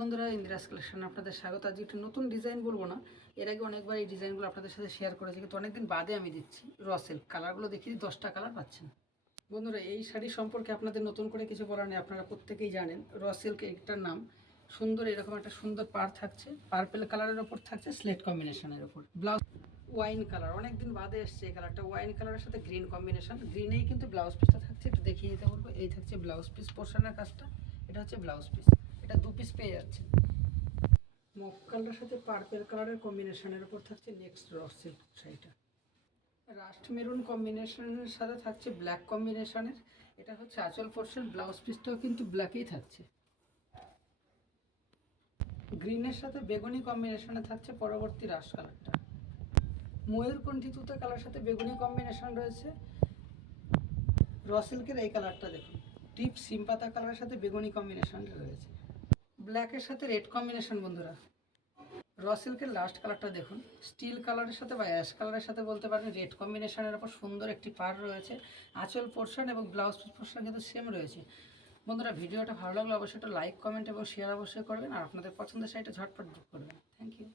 বন্ধুরা, ইন্দিরাস কালেকশন আপনাদের স্বাগত। আজ একটি নতুন ডিজাইন বলবো না, এর আগে অনেকবার এই ডিজাইনগুলো আপনাদের সাথে শেয়ার করেছি, কিন্তু অনেকদিন বাদে আমি দিচ্ছি। র সিল্ক কালারগুলো দেখিয়ে 10টা কালার পাচ্ছেন। বন্ধুরা, এই শাড়ি সম্পর্কে আপনাদের নতুন করে কিছু বলার নেই, আপনারা প্রত্যেকেই জানেন। র সিল্ক একটার নাম সুন্দর, এরকম একটা সুন্দর পার থাকছে, পার্পেল কালারের ওপর থাকছে স্লেট কম্বিনেশনের ওপর। ব্লাউজ ওয়াইন কালার, অনেকদিন বাদে এসছে এই কালারটা। ওয়াইন কালারের সাথে গ্রিন কম্বিনেশন, গ্রিনেই কিন্তু ব্লাউজ পিসটা থাকছে। একটু দেখিয়ে দিতে বলবো। এই থাকছে ব্লাউজ পিস পোর্শনের কাজটা, এটা হচ্ছে ব্লাউজ পিস। এটা 2 পিস পেয়ে যাচ্ছে। মফ কালারের সাথে পার্পেল কালারের কম্বিনেশনের উপর থাকছে নেক্সট র সিল্ক শাড়িটা। রাস্ট মেরুন কম্বিনেশনের সাথে থাকছে ব্ল্যাক কম্বিনেশনের। এটা হচ্ছে আঁচল পোর্শন, ব্লাউজ পিসটাও কিন্তু ব্ল্যাকেই থাকছে। গ্রিনের সাথে বেগুনি কম্বিনেশনে থাকছে পরবর্তী রাস্ট কালারটা। ময়ূরকণ্ঠী তুতে কালার সাথে বেগুনি কম্বিনেশন রয়েছে। র সিল্কের এই কালারটা দেখুন, ডিপ সিম্পাতা কালারের সাথে বেগুনি কম্বিনেশন রয়েছে। ব্ল্যাকের সাথে রেড কম্বিনেশন। বন্ধুরা, র সিল্কের লাস্ট কালারটা দেখুন, স্টিল কালারের সাথে বা অ্যাশ কালারের সাথে বলতে পারেন, রেড কম্বিনেশনের ওপর সুন্দর একটি পার রয়েছে। আঁচল পোর্শন এবং ব্লাউজ পোর্শন কিন্তু সেম রয়েছে। বন্ধুরা, ভিডিওটা ভালো লাগলে অবশ্যই একটা লাইক, কমেন্ট এবং শেয়ার অবশ্যই করবেন, আর আপনাদের পছন্দের শাড়িটা ঝটপট বুক করবেন। Thank you.